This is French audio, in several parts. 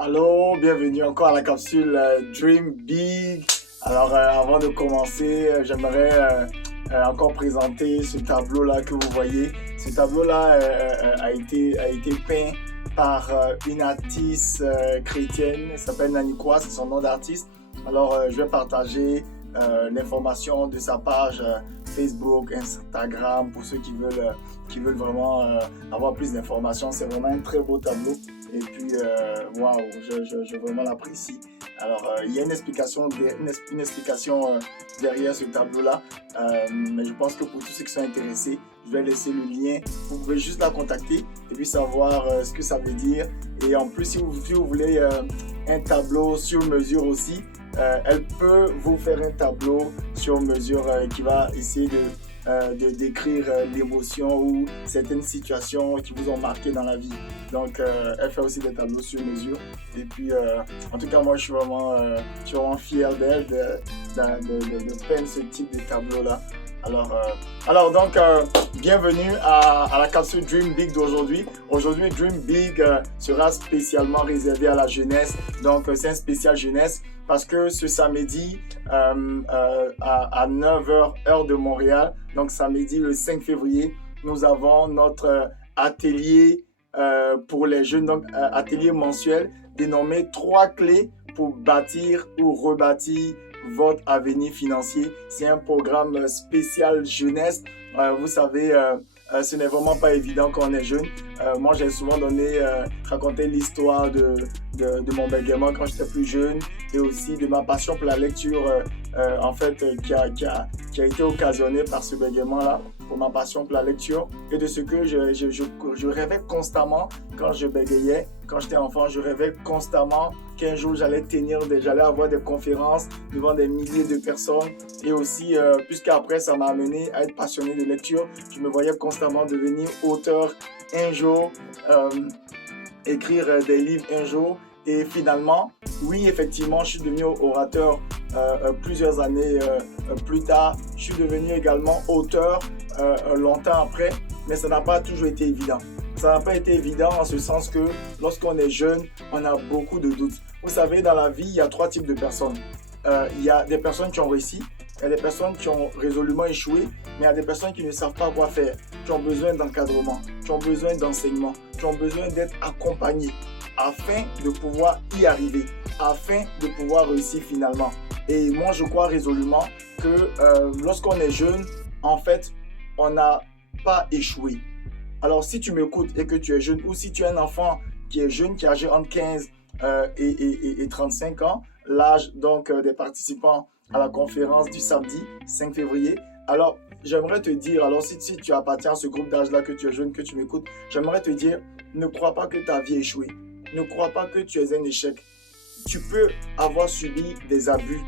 Allô, bienvenue encore à la capsule Dream Big. Alors, avant de commencer, j'aimerais encore présenter ce tableau-là que vous voyez. Ce tableau-là a été peint par une artiste chrétienne, elle s'appelle Nanikwa, c'est son nom d'artiste. Alors, je vais partager l'information de sa page Facebook, Instagram, pour ceux qui veulent vraiment avoir plus d'informations. C'est vraiment un très beau tableau. Et puis, waouh, je vraiment l'apprécie. Alors, il y a une explication derrière ce tableau-là. Mais je pense que pour tous ceux qui sont intéressés, je vais laisser le lien. Vous pouvez juste la contacter et puis savoir ce que ça veut dire. Et en plus, si vous voulez un tableau sur mesure aussi, elle peut vous faire un tableau sur mesure qui va essayer de décrire l'émotion ou certaines situations qui vous ont marqué dans la vie. Donc, elle fait aussi des tableaux sur mesure. Et puis, en tout cas, moi, je suis vraiment fier d'elle de peindre ce type de tableau-là. Alors donc, bienvenue à la capsule Dream Big d'aujourd'hui. Aujourd'hui, Dream Big sera spécialement réservé à la jeunesse. Donc, c'est un spécial jeunesse parce que ce samedi à 9h, heure de Montréal, donc samedi le 5 février, nous avons notre atelier pour les jeunes, donc atelier mensuel dénommé 3 clés pour bâtir ou rebâtir votre avenir financier. C'est un programme spécial jeunesse. Vous savez, ce n'est vraiment pas évident quand on est jeune. Moi, j'ai souvent raconté l'histoire de mon bégaiement quand j'étais plus jeune et aussi de ma passion pour la lecture, en fait, qui a été occasionnée par ce bégaiement-là, pour ma passion pour la lecture et de ce que je rêvais constamment quand je bégayais. Quand j'étais enfant, je rêvais constamment qu'un jour j'allais avoir des conférences devant des milliers de personnes. Et aussi, puisqu'après ça m'a amené à être passionné de lecture, je me voyais constamment devenir auteur un jour, écrire des livres un jour. Et finalement, oui, effectivement, je suis devenu orateur plusieurs années plus tard. Je suis devenu également auteur longtemps après, mais ça n'a pas toujours été évident. Ça n'a pas été évident en ce sens que lorsqu'on est jeune, on a beaucoup de doutes. Vous savez, dans la vie, il y a 3 types de personnes. Il y a des personnes qui ont réussi, il y a des personnes qui ont résolument échoué, mais il y a des personnes qui ne savent pas quoi faire, qui ont besoin d'encadrement, qui ont besoin d'enseignement, qui ont besoin d'être accompagnés afin de pouvoir y arriver, afin de pouvoir réussir finalement. Et moi, je crois résolument que lorsqu'on est jeune, en fait, on n'a pas échoué. Alors, si tu m'écoutes et que tu es jeune, ou si tu es un enfant qui est jeune, qui a âgé entre 15 et 35 ans, l'âge donc des participants à la conférence du samedi 5 février, alors j'aimerais te dire, alors si tu appartiens à ce groupe d'âge-là, que tu es jeune, que tu m'écoutes, j'aimerais te dire, ne crois pas que ta vie a échoué. Ne crois pas que tu es un échec. Tu peux avoir subi des abus.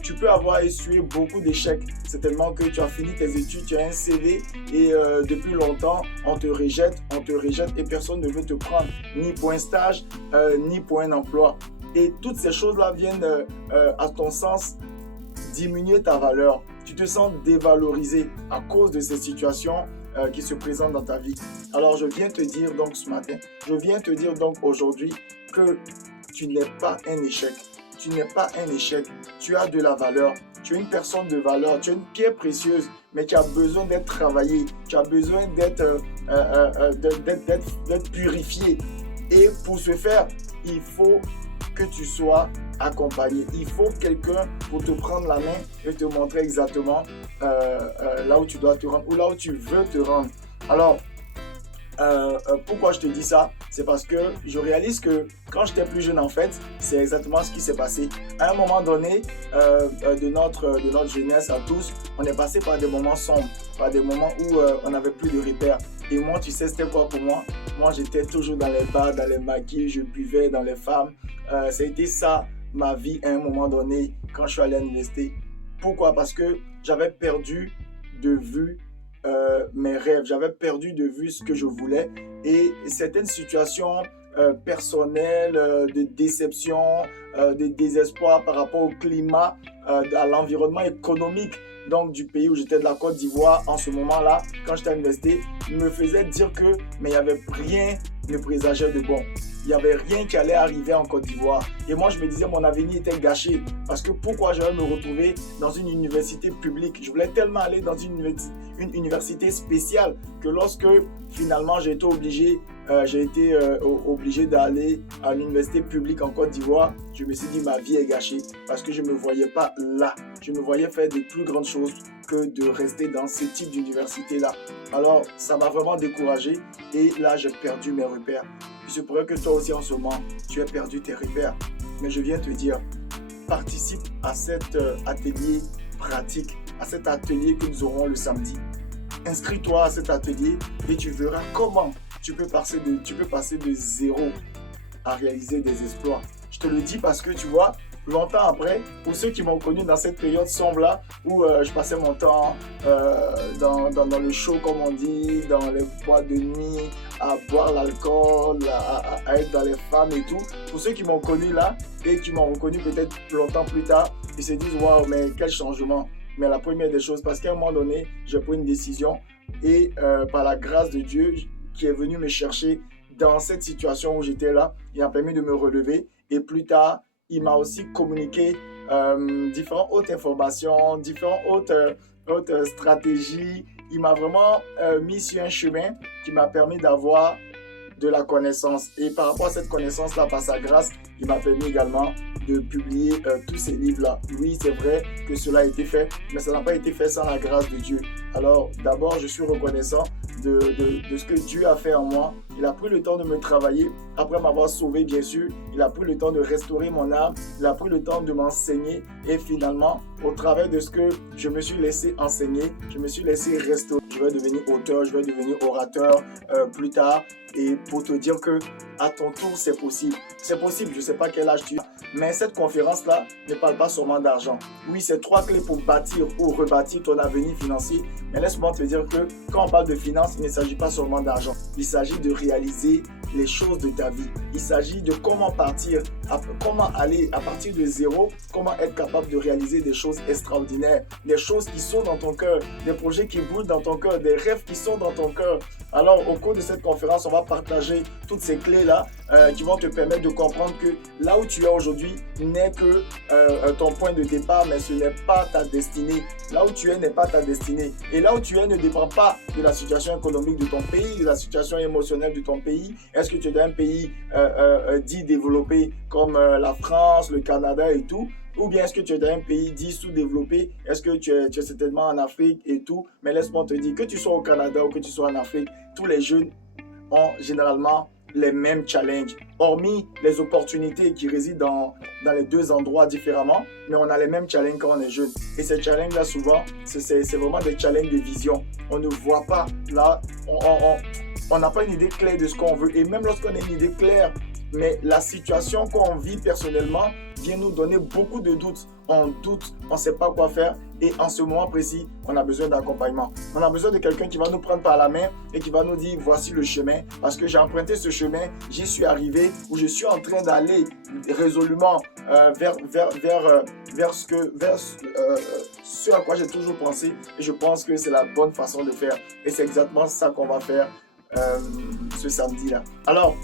Tu peux avoir essuyé beaucoup d'échecs. C'est tellement que tu as fini tes études, tu as un CV et depuis longtemps, on te rejette et personne ne veut te prendre, ni pour un stage, ni pour un emploi. Et toutes ces choses-là viennent, à ton sens, diminuer ta valeur. Tu te sens dévalorisé à cause de ces situations qui se présentent dans ta vie. Alors, je viens te dire donc ce matin, je viens te dire donc aujourd'hui que tu n'es pas un échec. Tu n'es pas un échec, tu as de la valeur, tu es une personne de valeur, tu es une pierre précieuse, mais tu as besoin d'être travaillé, tu as besoin d'être purifié. Et pour ce faire, il faut que tu sois accompagné. Il faut quelqu'un pour te prendre la main et te montrer exactement là où tu dois te rendre ou là où tu veux te rendre. Alors, pourquoi je te dis ça? C'est parce que je réalise que quand j'étais plus jeune, en fait, c'est exactement ce qui s'est passé. À un moment donné de notre jeunesse à tous, on est passé par des moments sombres, par des moments où on n'avait plus de repères. Et moi, tu sais, c'était quoi pour moi? Moi, j'étais toujours dans les bars, dans les maquis, je buvais dans les femmes. Ça a été ça, ma vie, à un moment donné, quand je suis allé à l'université. Pourquoi? Parce que j'avais perdu de vue mes rêves, j'avais perdu de vue ce que je voulais et certaines situations personnelles, de déception, de désespoir par rapport au climat, à l'environnement économique donc du pays où j'étais, de la Côte d'Ivoire en ce moment-là, quand j'étais à l'université, me faisaient dire que mais il n'y avait rien ne présageait de bon. Il n'y avait rien qui allait arriver en Côte d'Ivoire. Et moi, je me disais, mon avenir était gâché. Parce que pourquoi j'allais me retrouver dans une université publique? Je voulais tellement aller dans une université spéciale que lorsque finalement j'ai été obligé d'aller à l'université publique en Côte d'Ivoire, je me suis dit, ma vie est gâchée. Parce que je ne me voyais pas là. Je me voyais faire de plus grandes choses que de rester dans ce type d'université-là. Alors, ça m'a vraiment découragé. Et là, j'ai perdu mes repères. Il se pourrait que toi aussi en ce moment, tu aies perdu tes repères. Mais je viens te dire, participe à cet atelier pratique, à cet atelier que nous aurons le samedi. Inscris-toi à cet atelier et tu verras comment tu peux passer de zéro à réaliser des exploits. Je te le dis parce que tu vois, longtemps après, pour ceux qui m'ont connu dans cette période sombre-là, où je passais mon temps dans le show, comme on dit, dans les boîtes de nuit, à boire l'alcool, à être dans les femmes et tout. Pour ceux qui m'ont connu là et qui m'ont reconnu peut-être longtemps plus tard, ils se disent « Waouh, mais quel changement !» Mais la première des choses, parce qu'à un moment donné, j'ai pris une décision et par la grâce de Dieu qui est venu me chercher dans cette situation où j'étais là, il a permis de me relever et plus tard, il m'a aussi communiqué différentes autres informations, différentes autres stratégies. Il m'a vraiment mis sur un chemin qui m'a permis d'avoir de la connaissance. Et par rapport à cette connaissance-là, par sa grâce, il m'a permis également de publier tous ces livres-là. Oui, c'est vrai que cela a été fait, mais ça n'a pas été fait sans la grâce de Dieu. Alors, d'abord, je suis reconnaissant de ce que Dieu a fait en moi. Il a pris le temps de me travailler. Après m'avoir sauvé, bien sûr, il a pris le temps de restaurer mon âme. Il a pris le temps de m'enseigner. Et finalement, au travers de ce que je me suis laissé enseigner, je me suis laissé restaurer. Je vais devenir auteur, je vais devenir orateur plus tard. Et pour te dire que à ton tour, c'est possible. C'est possible, je ne sais pas quel âge tu as. Mais cette conférence-là ne parle pas seulement d'argent. Oui, c'est 3 clés pour bâtir ou rebâtir ton avenir financier. Mais laisse-moi te dire que quand on parle de finances, il ne s'agit pas seulement d'argent. Il s'agit de réaliser les choses de ta vie. Il s'agit de comment comment aller à partir de zéro, comment être capable de réaliser des choses extraordinaires, des choses qui sont dans ton cœur, des projets qui brûlent dans ton cœur, des rêves qui sont dans ton cœur. Alors, au cours de cette conférence, on va partager toutes ces clés-là qui vont te permettre de comprendre que là où tu es aujourd'hui n'est que ton point de départ, mais ce n'est pas ta destinée. Là où tu es n'est pas ta destinée. Et là où tu es ne dépend pas de la situation économique de ton pays, de la situation émotionnelle de ton pays. Est-ce que tu es dans un pays dit développé comme la France, le Canada et tout? Ou bien est-ce que tu es dans un pays dit sous-développé? Est-ce que tu es certainement en Afrique et tout? Mais laisse-moi te dire, que tu sois au Canada ou que tu sois en Afrique, tous les jeunes ont généralement les mêmes challenges. Hormis les opportunités qui résident dans les deux endroits différemment, mais on a les mêmes challenges quand on est jeune. Et ces challenges-là, souvent, c'est vraiment des challenges de vision. On ne voit pas, là, on n'a pas une idée claire de ce qu'on veut. Et même lorsqu'on a une idée claire, mais la situation qu'on vit personnellement vient nous donner beaucoup de doutes. On doute, on ne sait pas quoi faire et en ce moment précis, on a besoin d'accompagnement. On a besoin de quelqu'un qui va nous prendre par la main et qui va nous dire voici le chemin parce que j'ai emprunté ce chemin, j'y suis arrivé ou je suis en train d'aller résolument vers ce à quoi j'ai toujours pensé et je pense que c'est la bonne façon de faire et c'est exactement ça qu'on va faire ce samedi-là. Alors,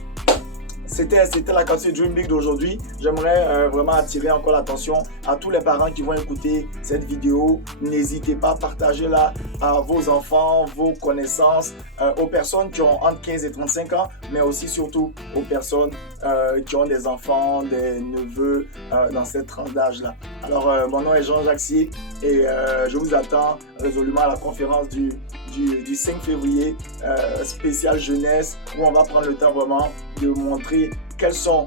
c'était la capsule Dream Big d'aujourd'hui. J'aimerais vraiment attirer encore l'attention à tous les parents qui vont écouter cette vidéo. N'hésitez pas à partager-la à vos enfants, vos connaissances, aux personnes qui ont entre 15 et 35 ans, mais aussi surtout aux personnes qui ont des enfants, des neveux dans cette tranche d'âge-là. Alors, mon nom est Jean-Jacques Sier et je vous attends résolument à la conférence du 5 février spécial jeunesse où on va prendre le temps vraiment de montrer quelles sont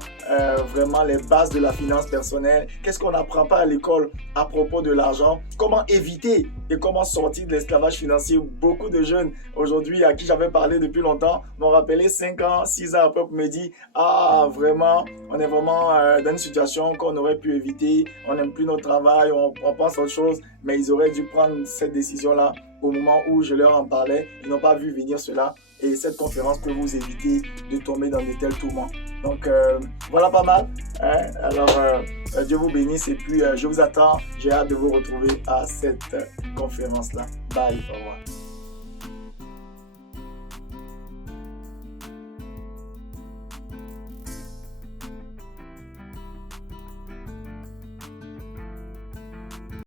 vraiment les bases de la finance personnelle, qu'est-ce qu'on n'apprend pas à l'école à propos de l'argent, comment éviter et comment sortir de l'esclavage financier. Beaucoup de jeunes aujourd'hui à qui j'avais parlé depuis longtemps m'ont rappelé 5 ans, 6 ans après pour me dire « Ah, vraiment, on est vraiment dans une situation qu'on aurait pu éviter, on n'aime plus notre travail, on pense à autre chose. » Mais ils auraient dû prendre cette décision-là au moment où je leur en parlais. Ils n'ont pas vu venir cela. Et cette conférence peut vous éviter de tomber dans de tels tourments. Donc, voilà pas mal. Hein? Alors, Dieu vous bénisse et puis je vous attends. J'ai hâte de vous retrouver à cette conférence-là. Bye, au revoir.